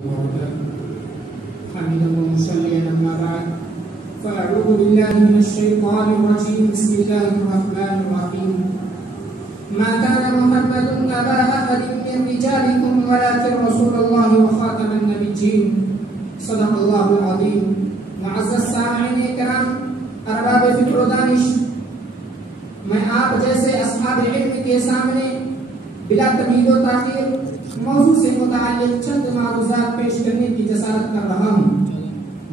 حميدا ومصليا أما بعد فأعوذ بالله من الشيطان الرجيم بسم الله الرحمن الرحيم ما كان محمد أبا أحد من رجالكم ولكن رسول الله وخاتم النبيين صدق الله العظيم. معزز سامعین کرام، ارباب فکر و دانش، میں آپ جیسے اصحاب علم کے سامنے بلا تبدیل و تاخیر موضوع سے متعلق چند معروضات پیش کرنے کی جسارت کر رہا ہوں.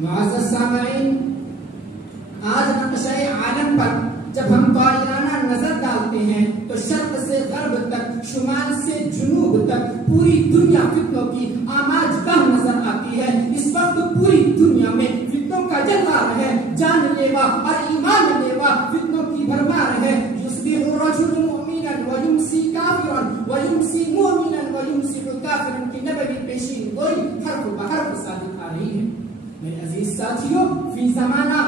معزز سامعین، آج نقشہ عالم پر جب ہم طائرانہ نظر ڈالتے ہیں تو شرق سے غرب تک، شمال سے جنوب تک پوری دنیا فتنوں کی آماج گاہ نظر آتی ہے. اس وقت پوری دنیا میں فتنوں کا جلوہ ہے، جان لیوا اور ایمان لیوا فتنوں کی بھرمار ہے. یصبح الرجل مؤمنا ویمسی کافرا ویمسی مؤمنا ویمسی کافرا کی نبوی پیشین گوئی حرف بحرف ثابت آ رہی ہے. میرے عزیز ساتھیوں، فی زمانہ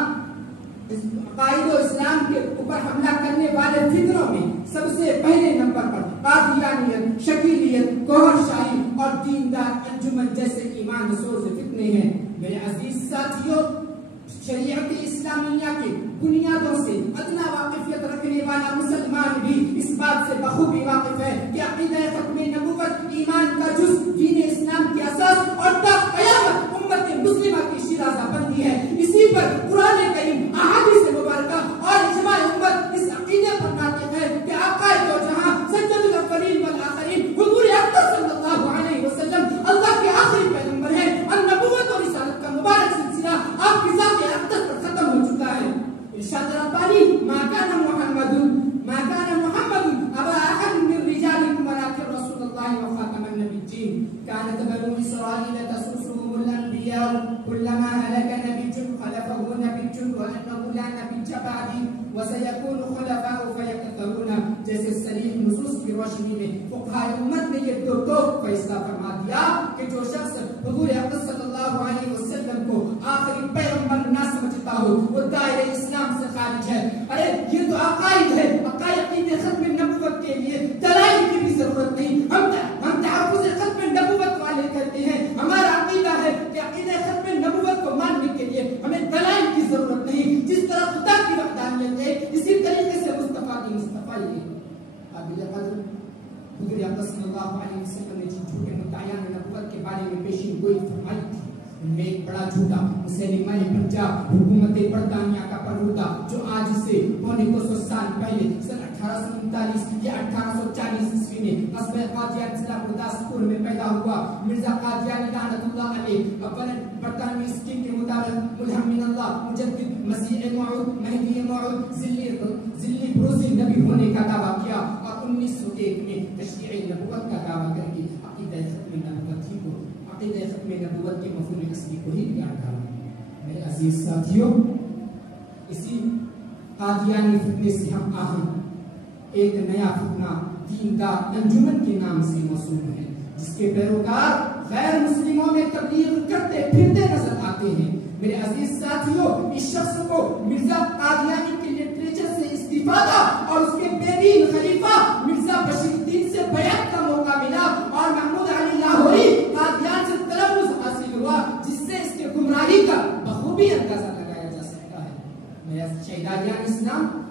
عقائد و اسلام کے اوپر حملہ کرنے والے فتنوں میں سب سے پہلے نمبر پر قادیانیت، شکیلیت، گوہر شاہی اور دیندار انجمن جیسے ایمان سوز فتنے ہیں. میرے عزیز ساتھیوں، شریعت اسلامیہ کی بنیادوں سے ادنا واقفیت رکھنے والا مسلمان بھی اس بات سے بخوبی واقف ہے کہ عقیدہ ختم نبوت ایمان کا جز، دین اسلام کی اساس اور تا قیامت امت مسلمہ کی شیرازہ بندی ہے. اسی پر قرآن کریم، احادیث مبارکہ اور اجماع امت اس عقیدے پر ناطق ہے کہ آقا دو جہاں سید الاولین والآخرین حضور اکرم صلی اللہ علیہ وسلم اللہ کے آخری پیغمبر ہیں. النبوت اور رسالت کا مبارک سلسلہ آپ کی ذات اقدس پر ختم ہو چکا ہے. ارشاد ربانی، ما كان محمد ابا احد من رجالكم ولكن رسول الله وخاتم النبيين. كانت بنو اسرائيل تسوسهم الانبياء كلما هلك نبي خلفه نبي وانه لا نبي بعدي وسيكون خلفاء فيكثرون. جیسے صریح نصوص کی روشنی میں فقہاء امت نے یہ دو فیصلہ فرما دیا کہ جو شخص حضور اقدس صلی اللہ علیہ وسلم کو آخری پیغمبر نہ سمجھتا ہو وہ دائرہ اسلام سے خارج ہے. ارے یہ تو عقائد ہے، عقائد ختم نبوت کے لیے دلائل کی بھی ضرورت نہیں. ہم تحفظ ختم نبوت والے کہتے ہیں، ہمارا عقیدہ ہے کہ عقیدہ ختم نبوت کو ماننے کے لیے ہمیں دلائل کی ضرورت نہیں. جس طرح خدا کی وحدانیت ہے اسی طریقے سے مصطفیٰ کی مصطفیٰ قابل قدر حضور اقدس صلی اللہ علیہ وسلم نے جن جھوٹے مدعیان نبوت کے بارے میں پیشین گوئی فرمائی تھی، ان میں ایک بڑا جھوٹا مسلمہ پنجاب حکومت برطانیہ کا پروردہ جو آج سے پونے 200 سال پہلے سن 1839 یا 1840 عیسوی میں قصبہ قادیان ضلع گرداسپور میں پیدا ہوا. مرزا قادیانی لعنت اللہ علیہ اولا برطانوی اسکیم کے مطابق ملہم من اللہ، مجدد، مسیح موعود، مہدی موعود، ذلی بروزی نبی ہونے کا دعویٰ کیا اور 1901 میں تشریع نبوت کا دعویٰ کر کے عقیدہ ختم نبوت ہی کو، عقیدہ ختم نبوت کے مفہوم اصلی کو ہی بیان ڈالا. میرے عزیز ساتھیوں، اسی قادیانی فتنے سے ہم آہم ایک نیا فتنہ دیندار انجمن کے نام سے موسوم ہے، جس کے پیروکار غیر مسلموں میں تبلیغ کرتے پھرتے نظر آتے ہیں. میرے عزیز ساتھیوں، اس شخص کو مرزا قادیانی کے لٹریچر سے استفادہ اور اس کے بیدین خلیفہ مرزا بشیر الدین سے بیعت کا موقع ملا اور محمود علی لاہوری قادیان سے تلفظ حاصل ہوا، جس سے اس کے گمراہی کا بخوبی اندازہ لگایا جا سکتا ہے. میرے شہدادیان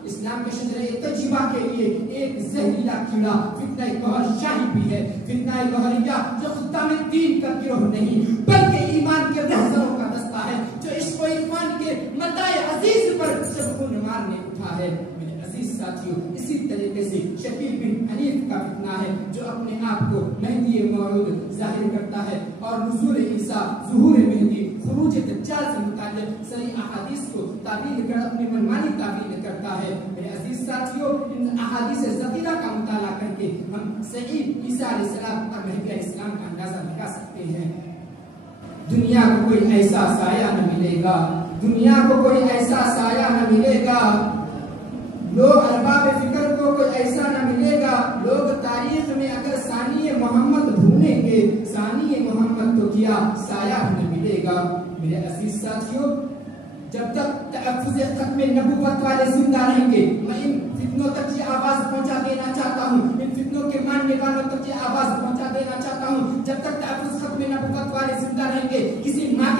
اسلام کے شجرہ تجربہ کے لیے ایک زہریلا کیڑا فتنہ گوہر شاہی بھی ہے. فتنہ گوہریہ جو خطہ میں دین کا گروہ نہیں بلکہ ایمان کے رہزنوں کا دستہ ہے، جو عشق و ایمان کے متاع عزیز پر جب خون مارنے اٹھا ہے. میرے عزیز ساتھیوں، اسی طریقے سے شکیل بن حنیف کا فتنہ ہے جو اپنے آپ کو مہدی موعود ظاہر کرتا ہے اور نزول عیسیٰ، ظہور مہدی، خروج دجال سے متعلق صحیح احادیث کو تعبیر کر اپنی منمانی تعبیر کرتا ہے. میرے عزیز ساتھیوں، ان احادیث ذخیرہ کا مطالعہ کر کے ہم صحیح عیسیٰ علیہ السلام اور مہدی علیہ السلام کا اندازہ لگا سکتے ہیں. دنیا کو کوئی ایسا سایہ نہ ملے گا، دنیا کو کوئی ایسا سایہ نہ ملے گا، لوگ ارباب فکر کو کوئی ایسا نہ ملے گا. لوگ تاریخ میں اگر ثانی محمد بھولیں گے، ثانی محمد تو کیا سایہ نہ ملے گا. میرے عزیز ساتھیوں، جب تک تحفظ ختم نبوت والے زندہ رہیں گے، میں ان فتنوں تک یہ آواز پہنچا دینا چاہتا ہوں، ان فتنوں کے ماننے والوں تک یہ آواز پہنچا دینا چاہتا ہوں، جب تک تحفظ ختم نبوت والے زندہ گے، کسی ماں